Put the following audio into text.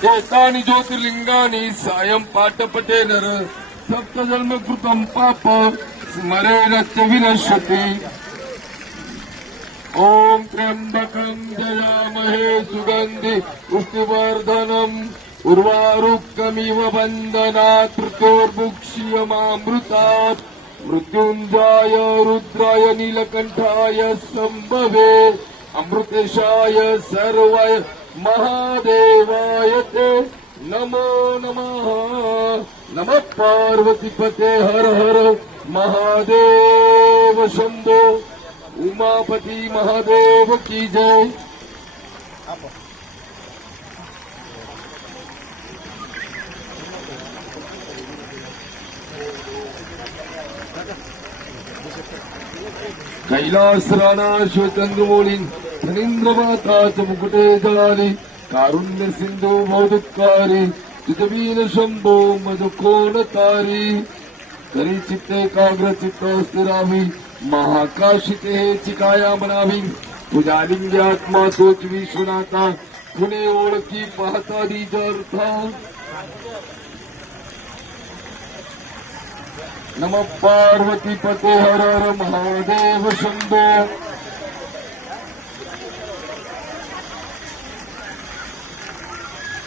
एतानि ज्योतिर्लिंगानि सायं पाठपटे नर सप्तजन्म कृतं पाप स्मरेण च विनश्यति। ओम त्र्यंबकं जयामहे सुगंधि पुष्टिवर्धनम् उर्वारुकमिव बन्धनात् मृत्योर्मुक्ष्यमामृतात्। मृत्युंजय रुद्राय नीलकंठाय संभवे अमृतेशाय सर्वाय महादेवाय ते नमो नमः। नमः पार्वतीपते हर हर महादेव शंभो। उमापति महादेव की जय। कैलास राणा श्वेतंद्रमौलीं फणींद्र माताच मुकुटे जाली कारुण्य सिंधू भवदुत्कारी चितवीन शंभो मज कोण तारी। करी चित्ते एकाग्र चित्त स्थिरावी महाकाशिते चिकाया मनावी। तुझ्या लिंगी आत्मा तोच विश्वनाथा कुणे ओळखी पाहता अर्थ। नमः पार्वती पते हर हर महादेव शंभो।